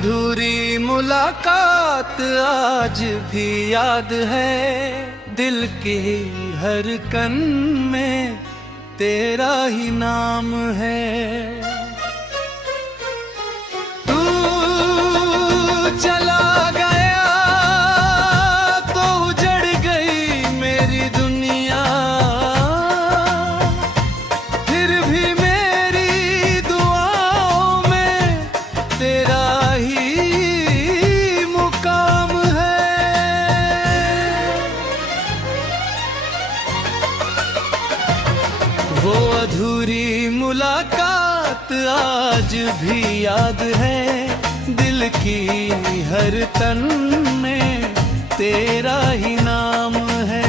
अधूरी मुलाकात आज भी याद है, दिल की हर कन में तेरा ही नाम है। तू चला गया तो उजड़ गई मेरी दुनिया, फिर भी मेरी दुआओं में तेरा ही मुकाम है। वो अधूरी मुलाकात आज भी याद है, दिल की हर तन में तेरा ही नाम है।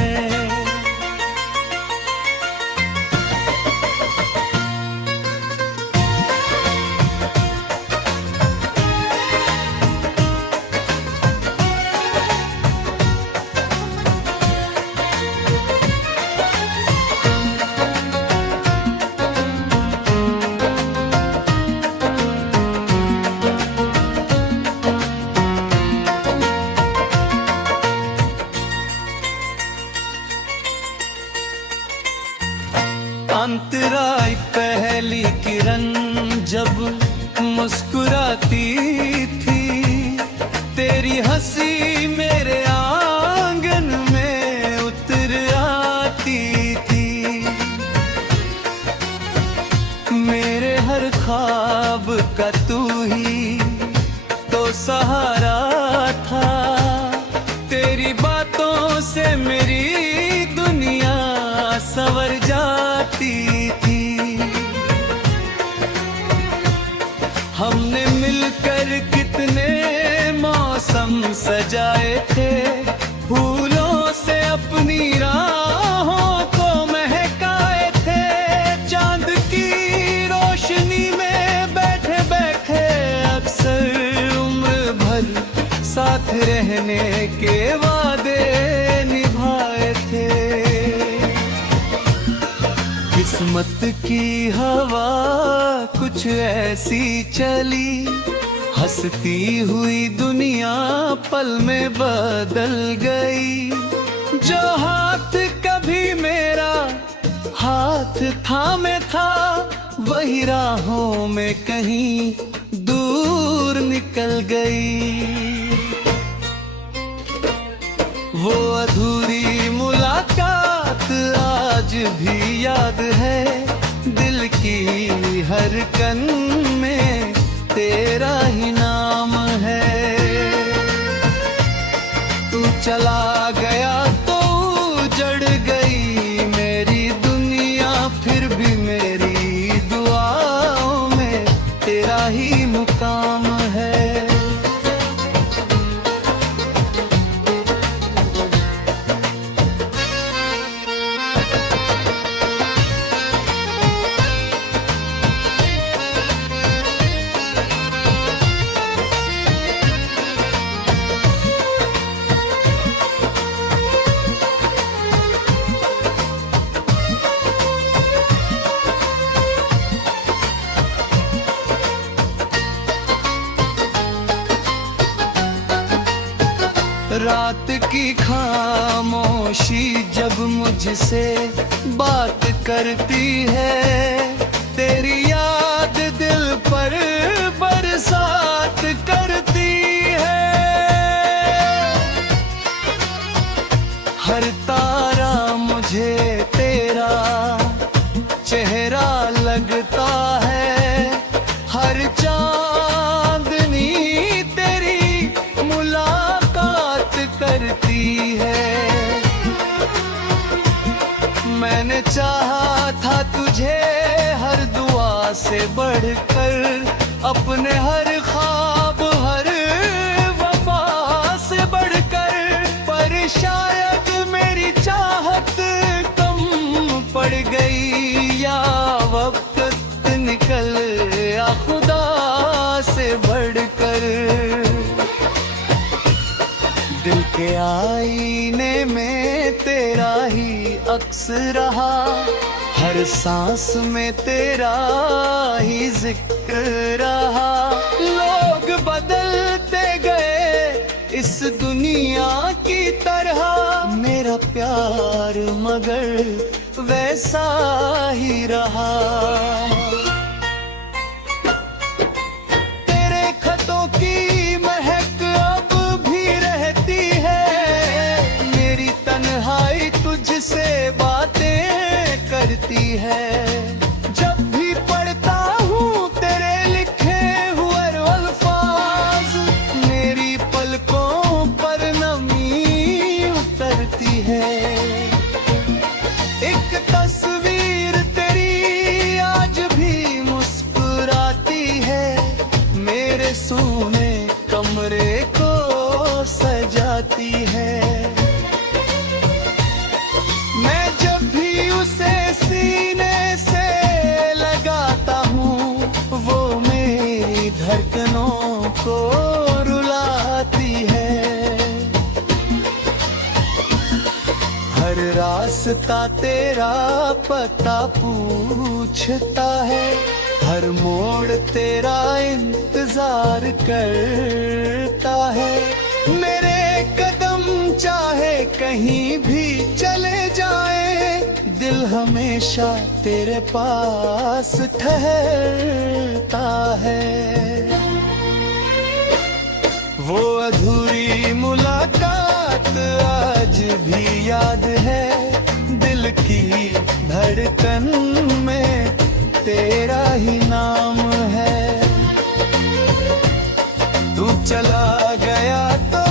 अंतराई पहली किरण जब मुस्कुराती थी, तेरी हंसी मेरे आंगन में उतर आती थी। मेरे हर ख्वाब का तू ही तो सहारा था, तेरी बातों से मेरी दुनिया संवर जाती थी। हमने मिलकर कितने मौसम सजाए थे, फूलों से अपनी राहों को महकाए थे। चांद की रोशनी में बैठे बैठे अक्सर उम्र भर साथ रहने के वादे निभाए थे। किस्मत की हवा कुछ ऐसी चली, हंसती हुई दुनिया पल में बदल गई। जो हाथ कभी मेरा हाथ थामे था, वही राहों में कहीं दूर निकल गई। वो अधूरी मुलाकात आज भी याद है, दिल की हर कन में तेरा ही नाम है। तू चला गया तो उजड़ गई मेरी दुनिया, फिर भी मेरी दुआओं में तेरा ही मुकाम है। रात की खामोशी जब मुझसे बात करती है, तेरी याद दिल पर बरसात करती है। हर तारा मुझे तेरा चेहरा लगता है, हर चांदनी तेरी मुलाकात करती है। मैंने चाहा था तुझे हर दुआ से बढ़कर, अपने हर ख्वाब हर वफा से बढ़कर, पर शायद मेरी चाहत कम पड़ गई, या वक्त निकल या खुदा से बढ़कर। दिल के आईने में तेरा ही अक्स रहा, हर सांस में तेरा ही जिक्र रहा। लोग बदल था प्यार मगर वैसा ही रहा। तेरे खतों की महक अब भी रहती है, मेरी तन्हाई तुझसे बातें करती है। जब भी पढ़ता हूँ तेरे लिखे हुए अल्फाज, मेरी पलकों पर नमी उतरती है। एक तस्वीर तेरी आज भी मुस्कुराती है, मेरे सूने कमरे को सजाती है। मैं जब भी उसे सीने से लगाता हूँ, वो मेरी धड़कनों को रुलाती है। हर रास्ता तेरा पता पूछता है, हर मोड़ तेरा इंतजार करता है। मेरे कदम चाहे कहीं भी चले जाए, दिल हमेशा तेरे पास ठहरता है। वो अधूरी मुलाकात आज भी याद है, दिल की धड़कन में तेरा ही नाम है। तू चला गया तो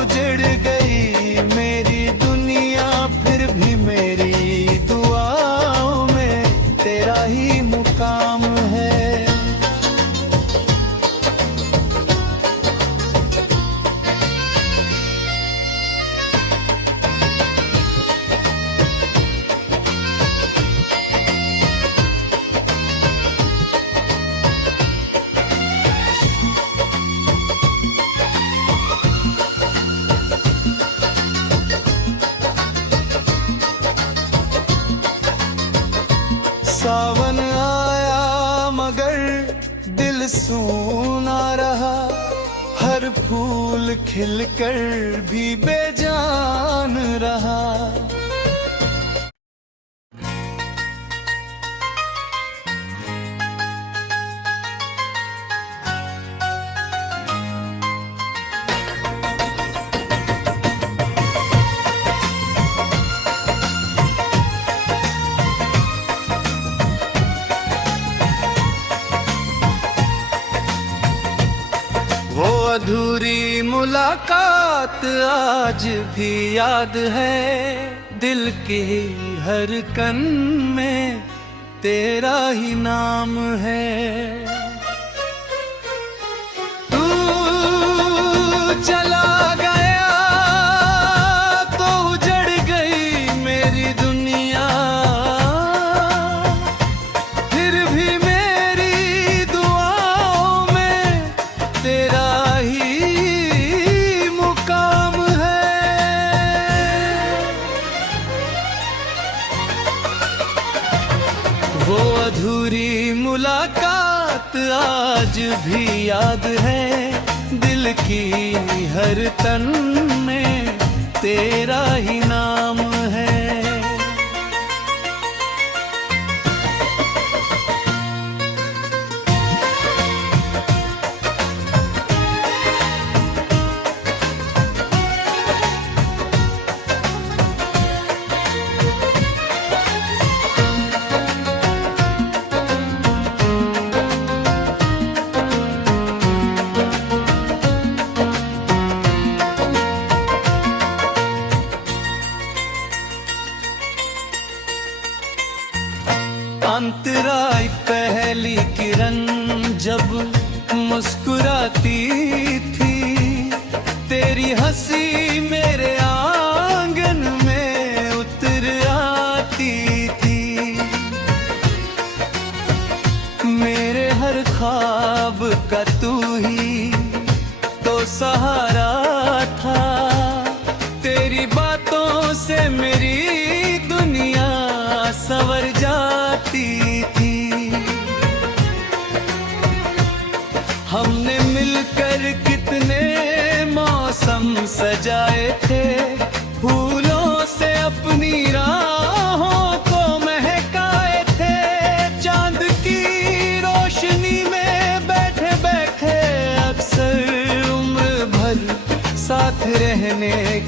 उजड़ गई मेरी दुनिया, फिर भी मेरी दुआओं में तेरा ही मुकाम है। सावन आया मगर दिल सूना रहा, हर फूल खिलकर भी बेजान रहा। वो अधूरी मुलाकात आज भी याद है, दिल के हर कण में तेरा ही नाम है। तू चला गया तो उजड़ गई मेरी दुनिया, फिर भी मेरी दुआओं में तेरा वो अधूरी मुलाकात आज भी याद है, दिल की हर तन में तेरा ही नाम है। अंतराय पहली किरण जब मुस्कुराती थी, तेरी हंसी मेरे आंगन में उतर आती थी। मेरे हर ख्वाब का तू ही तो सहारा था, तेरी बातों से मेरी दुनिया संवर जाती थी। हमने मिलकर कितने मौसम सजाए थे, फूलों से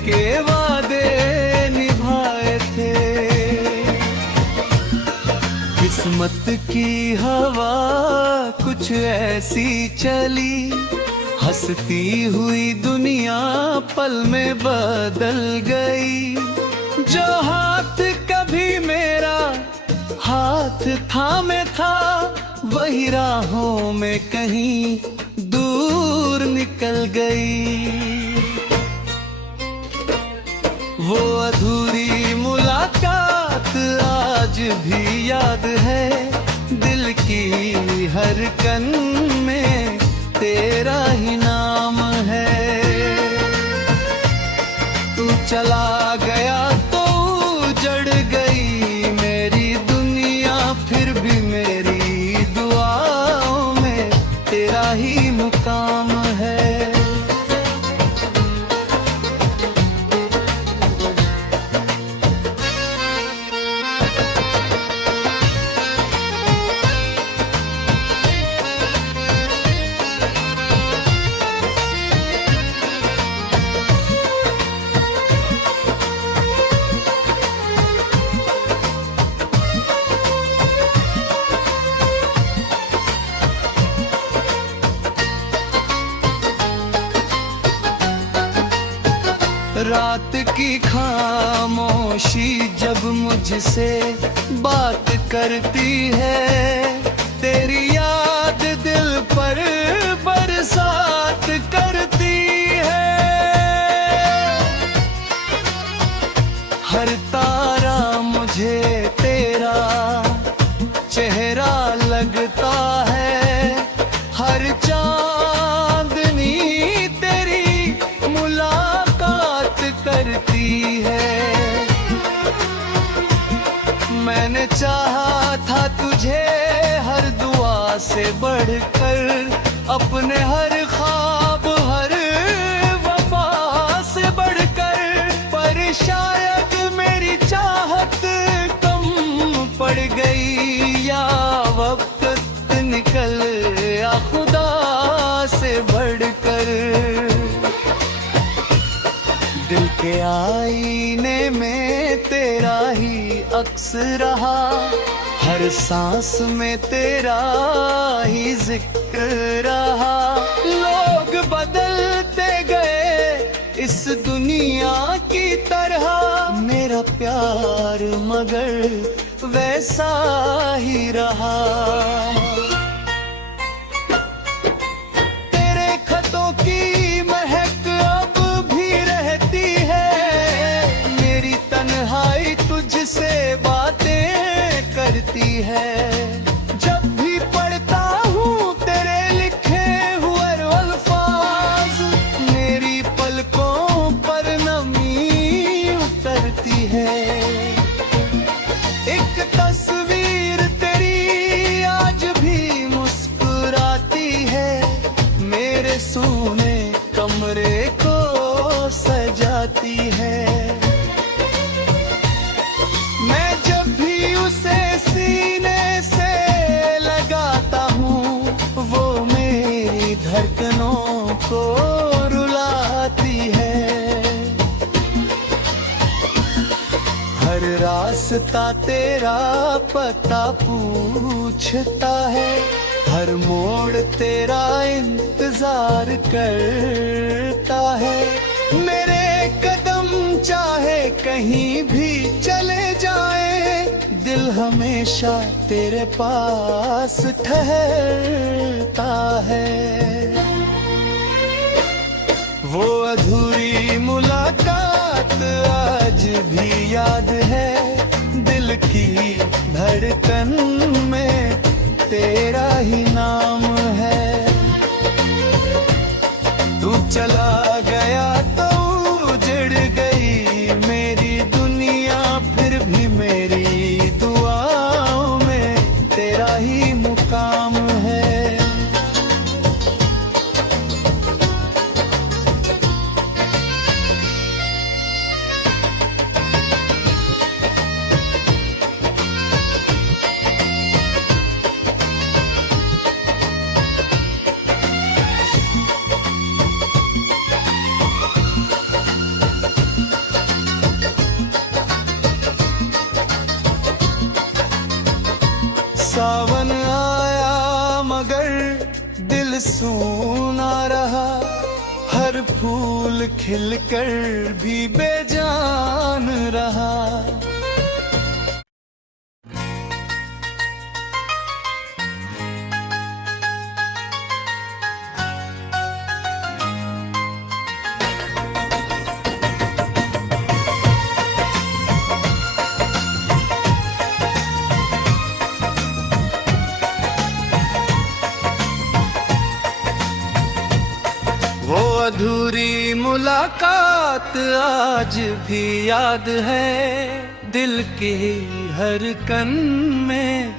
के वादे निभाए थे। किस्मत की हवा कुछ ऐसी चली, हंसती हुई दुनिया पल में बदल गई। जो हाथ कभी मेरा हाथ थामे था, वही राहों में कहीं दूर निकल गई। वो अधूरी मुलाकात आज भी याद है, दिल की हर कन में तेरा ही नाम है। तू चला गया तो उजड़ गई मेरी दुनिया, फिर भी मेरी दुआओं में तेरा ही मुकाम है। रात की खामोशी जब मुझसे बात करती है, तेरी याद दिल पर बरसात करती है। हर तारा मुझे तेरा चेहरा लगता है, हर चांदनी तेरी मुलाकात करती है। मैंने चाहा था तुझे हर दुआ से बढ़कर, अपने हर ख्वाब हर वफा से बढ़कर, पर शायद मेरी चाहत कम पड़ गई, या वक्त निकल या खुदा से बढ़कर। दिल के आईने में तेरा ही अक्स रहा, हर सांस में तेरा ही जिक्र रहा। लोग बदलते गए इस दुनिया की तरह, मेरा प्यार मगर वैसा ही रहा। तेरे खतों की महक अब भी रहती है, मेरी तन्हाई तुझसे बातें करती है। जब भी पढ़ता हूँ तेरे लिखे हुए अल्फाज, मेरी पलकों पर नमी उतरती है। एक तस्वीर तेरी आज भी मुस्कुराती है, मेरे सूने कमरे को सजाती है। मैं जब भी उसे सीने से लगाता हूँ, वो मेरी धड़कनों को रुलाती है। हर रास्ता तेरा पता पूछता है, हर मोड़ तेरा इंतजार करता है। मेरे कदम चाहे कहीं भी चले जाए, दिल हमेशा तेरे पास ठहरता है। वो अधूरी मुलाकात आज भी याद है, दिल की धड़कन में तेरा ही नाम है। तू चला गया तो उजड़ गई मेरी दुनिया, फिर भी मेरी दुआओं में तेरा ही मुकाम है। सावन आया मगर दिल सूना रहा, हर फूल खिलकर भी बेजान रहा। वो अधूरी मुलाकात आज भी याद है, दिल के हर कन में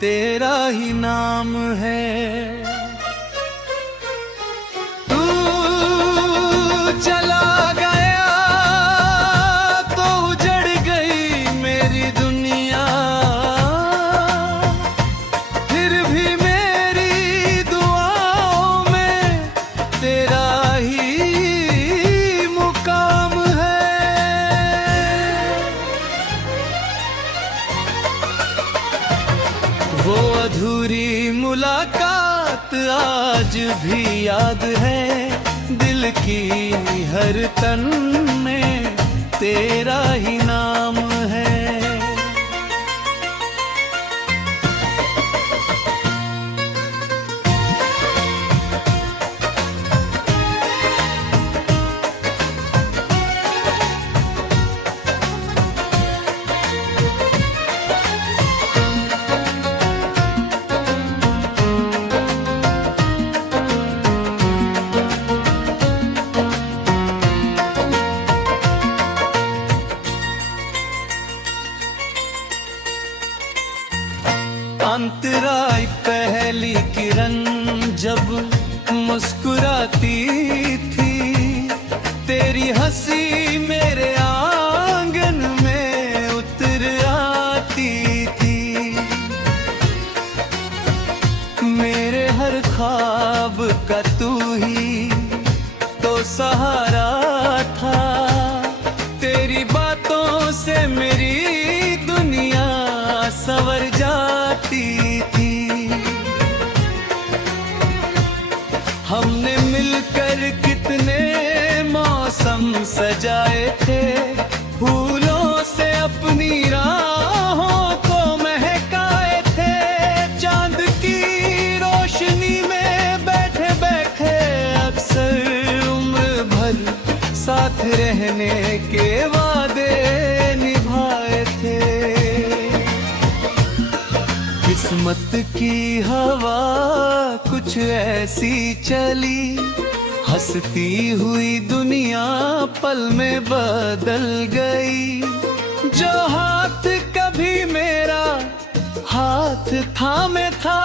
तेरा ही नाम है। तू चला गया तो उजड़ गई मेरी दुनिया, फिर भी मेरी दुआओं में तेरा ही मुकाम है। वो अधूरी मुलाकात आज भी याद है, दिल की हर तन में तेरा ही नाम है। अंतराय पहली किरण जब मुस्कुराती थी, तेरी हंसी मेरे आंगन में उतर आती थी। मेरे हर ख्वाब का तू ही तो सहारा था, तेरी बातों से मेरी दुनिया संवर जाती थी। हमने मिलकर कितने मौसम सजाए थे, फूलों से अपनी राहों को महकाए थे। चांद की रोशनी में बैठे बैठे अक्सर उम्र भर साथ रहने के वादे निभाए थे। किस्मत की हवा कुछ ऐसी चली, हंसती हुई दुनिया पल में बदल गई। जो हाथ कभी मेरा हाथ थामे था,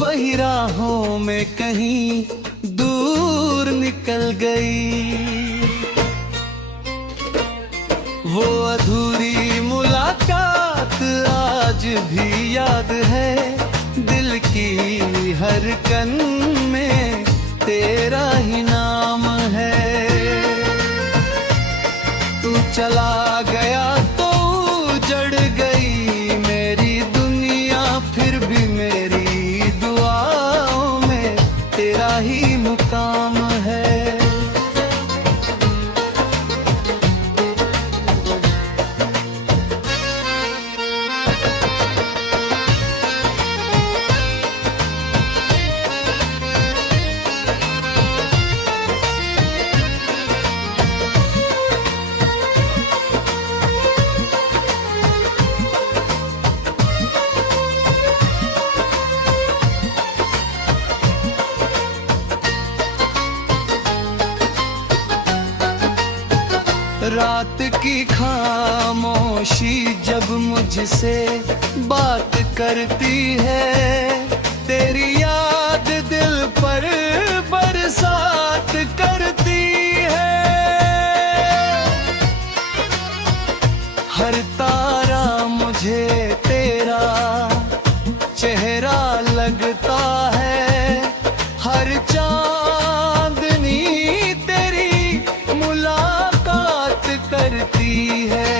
वही राहों में कहीं दूर निकल गई। वो अधूरी मुलाकात आज भी याद है, दिल की हर कन में तेरा ही नाम है। तू चला गया तो उजड़ गई मेरी दुनिया, फिर भी मेरी दुआओं में तेरा ही मुकाम है। रात की खामोशी जब मुझसे बात करती है, तेरी याद दिल पर बरसात करती है। हर तारा मुझे तेरा चेहरा लगता है, हर चांदनी तेरी मुलाकात करती है।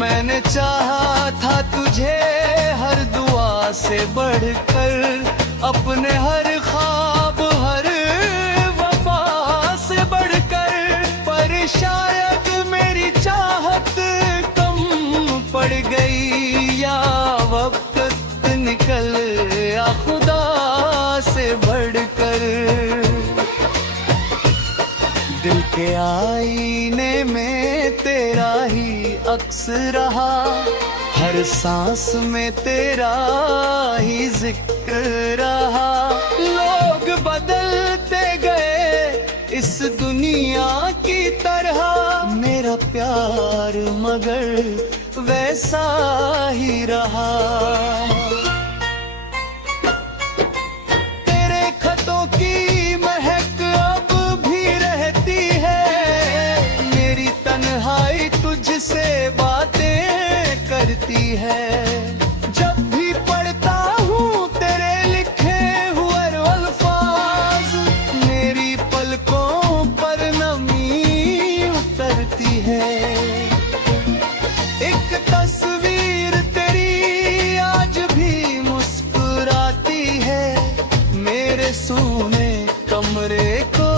मैंने चाहा था से बढ़कर, अपने हर ख्वाब हर वफा से बढ़कर। पर शायद मेरी चाहत कम पड़ गई, या वक्त निकल या खुदा से बढ़कर। दिल के आईने में तेरा ही अक्स रहा, हर सांस में तेरा ही जिक्र रहा। लोग बदलते गए इस दुनिया की तरह, मेरा प्यार मगर वैसा ही रहा। तेरे खतों की महक अब भी रहती है, मेरी तन्हाई तुझसे बातें करती है। जब भी पढ़ता हूँ तेरे लिखे हुए अल्फाज, मेरी पलकों पर नमी उतरती है। एक तस्वीर तेरी आज भी मुस्कुराती है, मेरे सूने कमरे को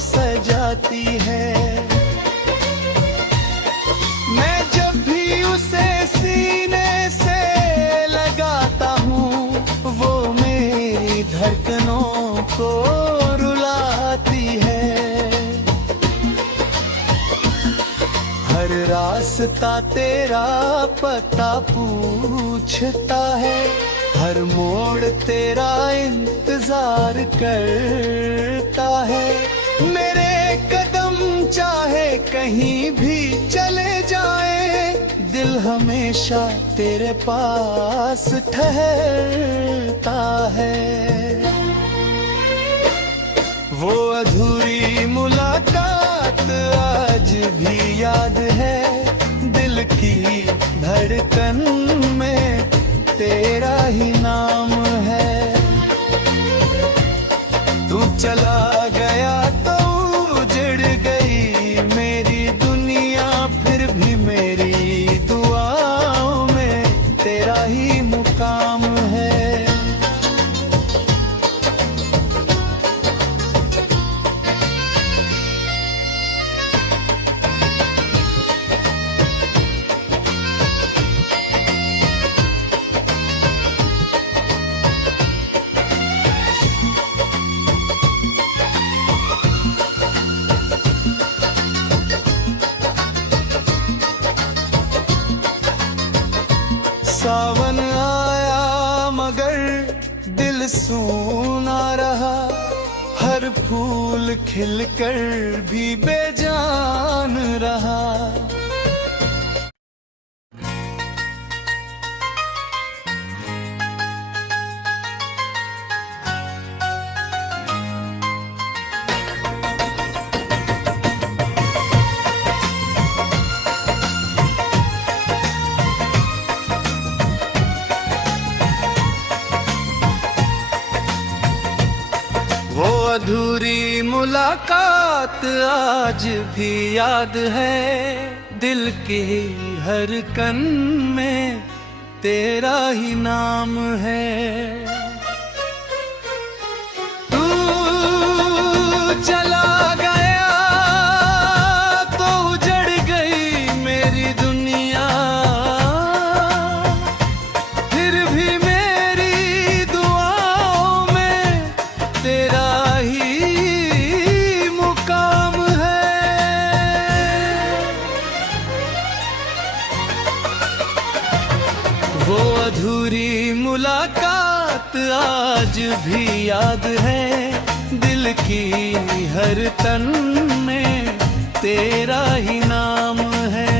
सजाती है। मैं जब भी उसे सीने से लगाता हूँ, वो मेरी धड़कनों को रुलाती है। हर रास्ता तेरा पता पूछता है, हर मोड़ तेरा इंतजार करता है। मेरे कदम चाहे कहीं भी चले जाए, दिल हमेशा तेरे पास ठहरता है। वो अधूरी मुलाकात आज भी याद है, दिल की धड़कन में तेरा ही नाम है। तू चला गया तो उजड़ गई मेरी दुनिया, फिर भी मेरी दुआओं में तेरा ही मुकाम है। सावन आया मगर दिल सूना रहा, हर फूल खिलकर भी बेजान रहा। वो अधूरी मुलाकात आज भी याद है, दिल की हर कन में तेरा ही नाम है। तू चला गया तो उजड़ गई मेरी दुनिया, फिर भी मेरी दुआओं में तेरा ही मुकाम है। वो अधूरी मुलाकात आज भी याद है, दिल की हर तन में तेरा ही नाम है।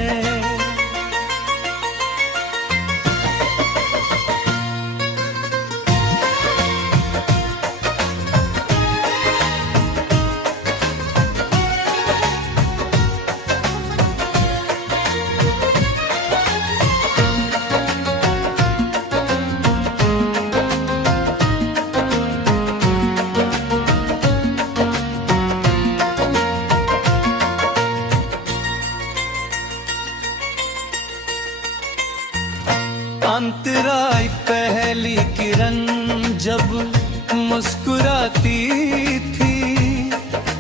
अंतराई पहली किरण जब मुस्कुराती थी,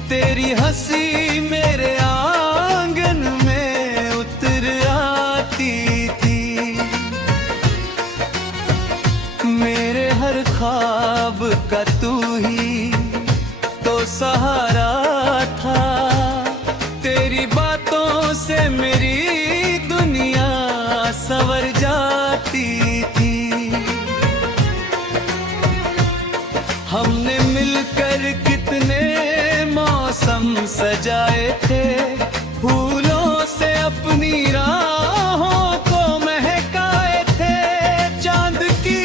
तेरी हंसी मेरे आंगन में उतर आती थी। मेरे हर ख्वाब का तू ही तो सहारा था, तेरी बातों से मेरी दुनिया संवर जाती थी। हमने मिलकर कितने मौसम सजाए थे, फूलों से अपनी राहों को महकाए थे। चांद की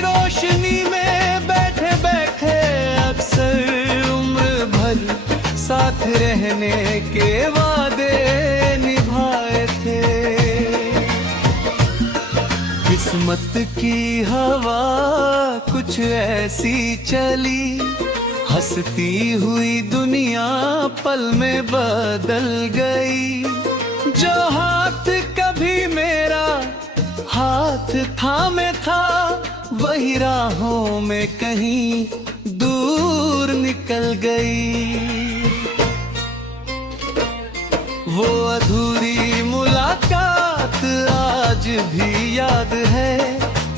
रोशनी में बैठे बैठे अक्सर उम्र भर साथ रहने के वादे निभाए थे। किस्मत की हवा कुछ ऐसी चली, हंसती हुई दुनिया पल में बदल गई। जो हाथ कभी मेरा हाथ थामे था, वही राहों में कहीं दूर निकल गई। वो अधूरी मुलाकात आज भी याद है,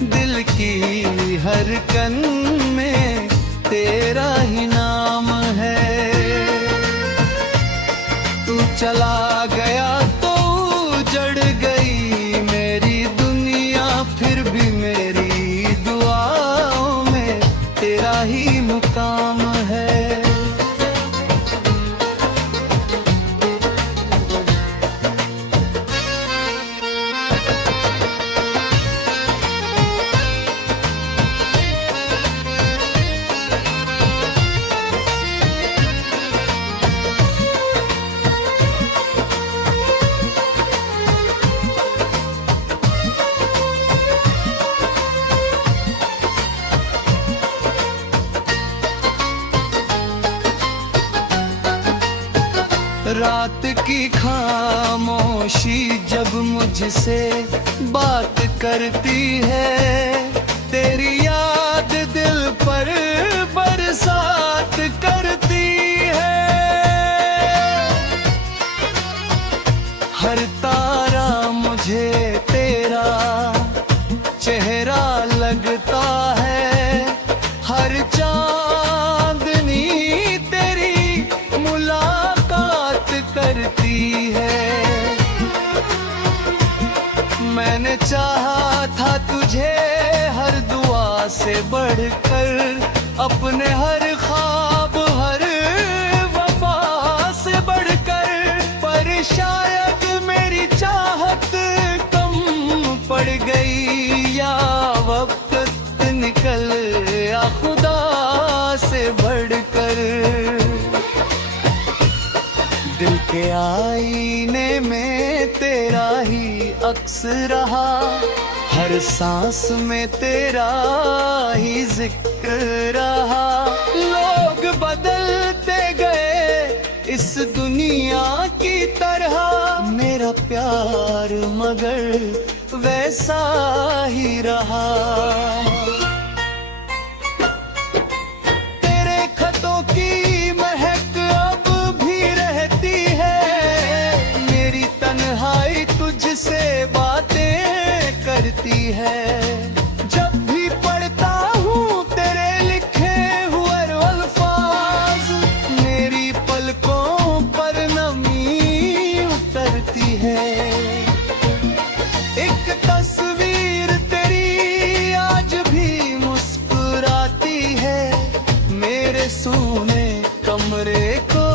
दिल की हर कन में तेरा ही नाम है। तू चला गया तो उजड़ गई मेरी दुनिया, फिर भी मेरी दुआओं में तेरा ही मुकाम है। रात की खामोशी जब मुझसे बात करती है, तेरी याद दिल पर बरसात करती है। हर तारा मुझे तेरा चेहरा लगता है, हर चांदनी तेरी मुलाकात करती है। मैंने चाहा था तुझे हर दुआ से बढ़कर, अपने हर ख्वाब हर वफा से बढ़कर, पर शायद मेरी चाहत कम पड़ गई, या वक्त निकल या खुदा से बढ़कर। दिल के आईने में तेरा ही अक्स रहा, हर सांस में तेरा ही जिक्र रहा। लोग बदलते गए इस दुनिया की तरह, मेरा प्यार मगर वैसा ही रहा। तेरे खतों की महक अब भी रहती है, मेरी तन्हाई तुझसे बातें करती है। जब भी पढ़ता हूँ तेरे लिखे हुए अल्फाज, मेरी पलकों पर नमी उतरती है। एक तस्वीर तेरी आज भी मुस्कुराती है, मेरे सूने कमरे को